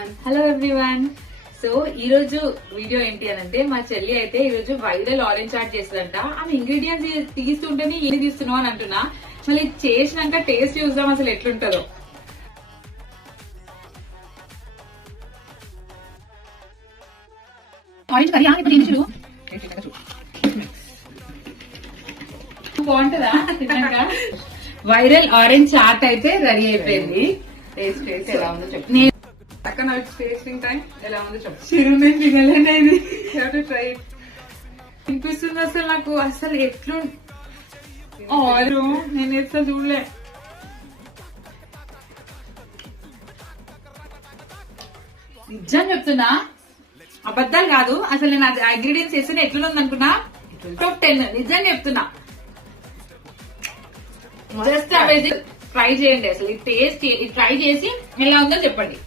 Hello everyone. So ఈ రోజు video ఏంటి అని అంటే, మా చెల్లి అయితే ఈ రోజు వైరల్ ఆరెంజ్ చాట్ చేస్తుందంట. ఆమె ఇంగ్రీడియంట్స్ తీస్తుంటేనే ఏది తీస్తున్నావు అని అంటున్నా. మళ్ళీ చేసినాక టేస్ట్ చూద్దాం అసలు ఎట్లుంటుందో. ఆరెంజ్ కర్రీ ఇప్పుడు నిమిషాలు బాగుంటుందా తిన్నాక? వైరల్ ఆరెంజ్ చాట్ అయితే రెడీ అయిపోయింది. టేస్ట్ ఎలా ఉందో చెప్పు. టేస్టింగ్ టైం ఎలా ఉందో చెప్పు. చిరునే మిగలనేది ట్రై అనిపిస్తుంది అసలు నాకు. అసలు ఎట్లు నేను అసలు చూడలే. నిజం చెప్తున్నా, అబద్ధాలు కాదు. అసలు నేను అది ఇంగ్రీడియంట్స్ వేస్తే ఎట్లుంది అనుకున్నా. టాప్ 10 నిజం చెప్తున్నా. జస్ట్ అవి ట్రై చేయండి. అసలు ఈ టేస్ట్ ట్రై చేసి ఎలా ఉందో చెప్పండి.